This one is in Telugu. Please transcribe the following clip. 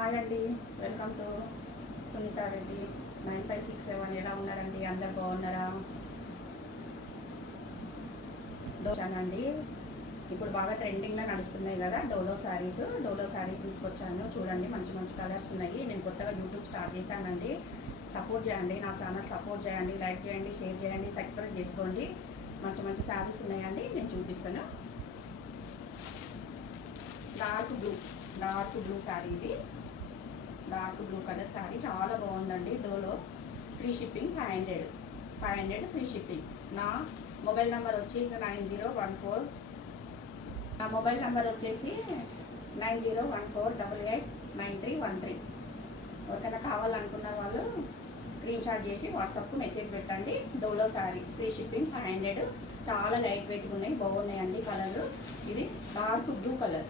హాయ్ అండి, వెల్కమ్ టు సునీతా రెడ్డి 9567. ఎలా ఉన్నారండి? అందరు బాగున్నారా? అండి ఇప్పుడు బాగా ట్రెండింగ్లో నడుస్తున్నాయి కదా డోలో శారీస్ తీసుకొచ్చాను. చూడండి, మంచి మంచి కలర్స్ ఉన్నాయి. నేను కొత్తగా యూట్యూబ్ స్టార్ట్ చేశానండి. సపోర్ట్ చేయండి, నా ఛానల్ సపోర్ట్ చేయండి, లైక్ చేయండి, షేర్ చేయండి, సబ్స్క్రైబ్ చేసుకోండి. మంచి మంచి శారీస్ ఉన్నాయండి, నేను చూపిస్తాను. డార్క్ బ్లూ శారీ, ఇది డార్క్ బ్లూ కలర్ శారీ చాలా బాగుందండి. Dolo free shipping 500 free shipping. నా మొబైల్ నెంబర్ వచ్చేసి 9014, నా మొబైల్ నెంబర్ వచ్చేసి 9014889313. ఎవరికైనా కావాలనుకున్న వాళ్ళు స్క్రీన్ షాట్ చేసి వాట్సాప్కు మెసేజ్ పెట్టండి. Dolo sari free shipping 500. చాలా లైట్ వెయిట్గా ఉన్నాయి, బాగున్నాయండి కలర్లు. ఇది డార్క్ బ్లూ కలర్.